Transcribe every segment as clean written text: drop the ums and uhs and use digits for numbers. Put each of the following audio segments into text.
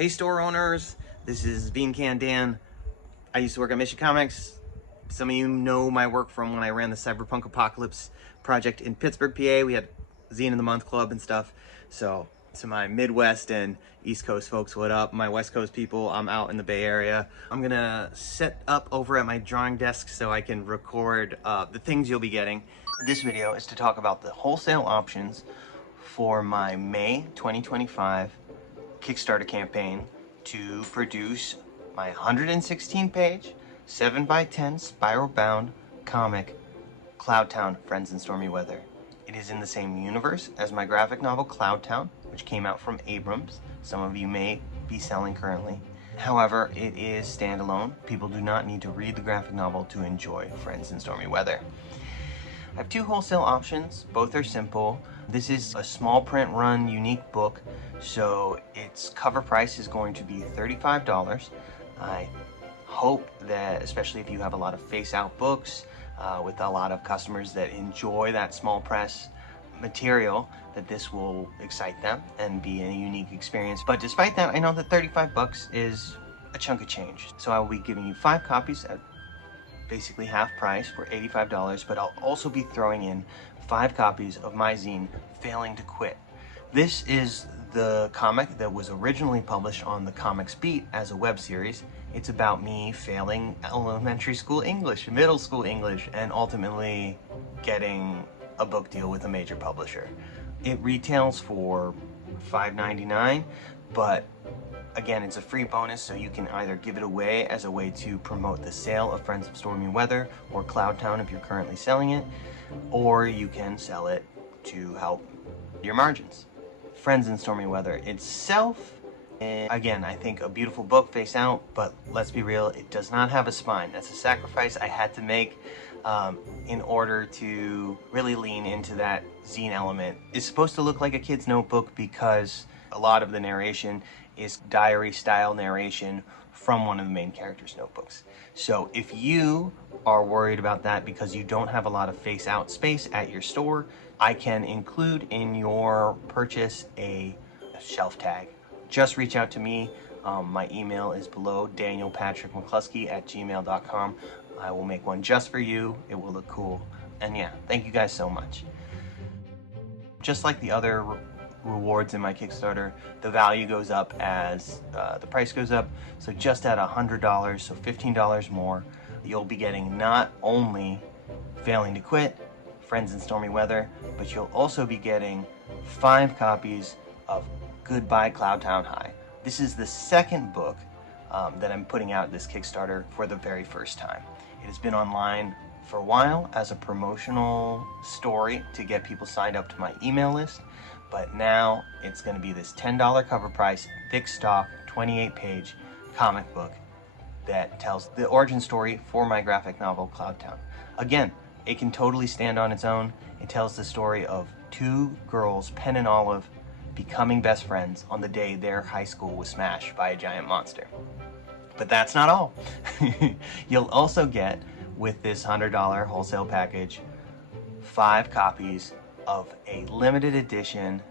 Hey store owners, this is Bean Can Dan. I used to work at Mission Comics. Some of you know my work from when I ran the Cyberpunk Apocalypse project in Pittsburgh, PA. We had Zine of the Month Club and stuff. So to my Midwest and East Coast folks, what up? My West Coast people, I'm out in the Bay Area. I'm gonna set up over at my drawing desk so I can record the things you'll be getting. This video is to talk about the wholesale options for my May 2025 Kickstarter campaign to produce my 116 page 7x10 spiral bound comic Cloudtown Friends in Stormy Weather. It is in the same universe as my graphic novel Cloudtown, which came out from Abrams. Some of you may be selling currently. However, it is standalone. People do not need to read the graphic novel to enjoy Friends in Stormy Weather. I have two wholesale options. Both are simple. This is a small print run unique book, so its cover price is going to be $35. I hope that, especially if you have a lot of face out books with a lot of customers that enjoy that small press material, that this will excite them and be a unique experience. But despite that, I know that 35 bucks is a chunk of change. So I will be giving you 5 copies at basically half price for $85, but I'll also be throwing in 5 copies of my zine, Failing to Quit. This is the comic that was originally published on the Comics Beat as a web series. It's about me failing elementary school English, middle school English, and ultimately getting a book deal with a major publisher. It retails for $5.99, but again, it's a free bonus, so you can either give it away as a way to promote the sale of Friends of Stormy Weather or Cloudtown if you're currently selling it, or you can sell it to help your margins. Friends in Stormy Weather itself, again, I think a beautiful book face out, but let's be real, it does not have a spine. That's a sacrifice I had to make in order to really lean into that zine element. It's supposed to look like a kid's notebook because a lot of the narration is diary style narration from one of the main characters' notebooks. So if you are worried about that because you don't have a lot of face out space at your store, I can include in your purchase a shelf tag. Just reach out to me. My email is below, danielpatrickmccluskey@gmail.com. I will make one just for you. It will look cool. And yeah, thank you guys so much. Just like the other rewards in my Kickstarter, the value goes up as the price goes up. So just at $100, so $15 more, you'll be getting not only Failing to Quit, Friends in Stormy Weather, but you'll also be getting 5 copies of Goodbye Cloudtown High. This is the second book that I'm putting out this Kickstarter for the very first time. It has been online for a while as a promotional story to get people signed up to my email list, but now it's going to be this $10 cover price, thick stock, 28-page comic book that tells the origin story for my graphic novel Cloudtown. Again, it can totally stand on its own. It tells the story of 2 girls, Pen and Olive, becoming best friends on the day their high school was smashed by a giant monster. But that's not all. You'll also get, with this $100 wholesale package, 5 copies of a limited edition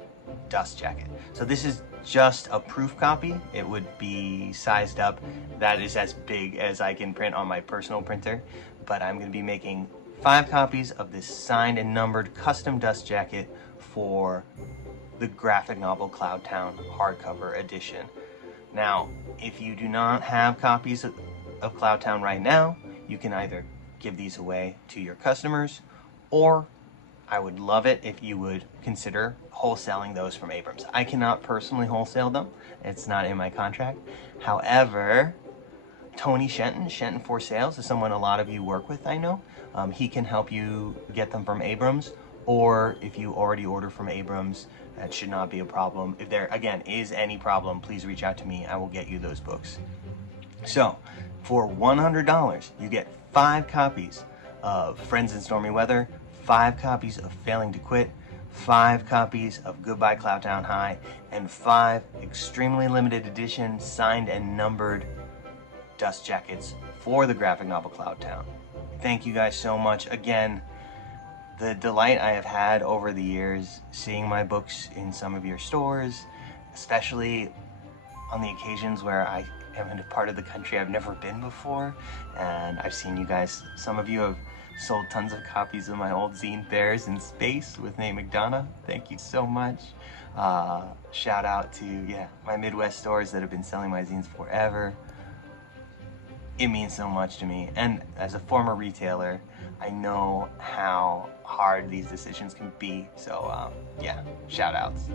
dust jacket. So this is just a proof copy. It would be sized up. That is as big as I can print on my personal printer. But I'm going to be making 5 copies of this signed and numbered custom dust jacket for the graphic novel Cloudtown hardcover edition. Now, if you do not have copies of Cloudtown right now, you can either give these away to your customers, or I would love it if you would consider wholesaling those from Abrams. I cannot personally wholesale them. It's not in my contract. However, Tony Shenton for Sales is someone a lot of you work with, I know. He can help you get them from Abrams, or if you already order from Abrams, that should not be a problem. If there, again, is any problem, please reach out to me. I will get you those books. So, for $100, you get 5 copies of Friends in Stormy Weather, 5 copies of Failing to Quit, 5 copies of Goodbye Cloudtown High, and 5 extremely limited edition signed and numbered dust jackets for the graphic novel Cloudtown. Thank you guys so much. Again, the delight I have had over the years seeing my books in some of your stores, especially on the occasions where I am in a part of the country I've never been before, and I've seen you guys, some of you have sold tons of copies of my old zine, Bears in Space with Nate McDonough. Thank you so much. Shout out to, my Midwest stores that have been selling my zines forever. It means so much to me, and as a former retailer, I know how hard these decisions can be, so shout outs.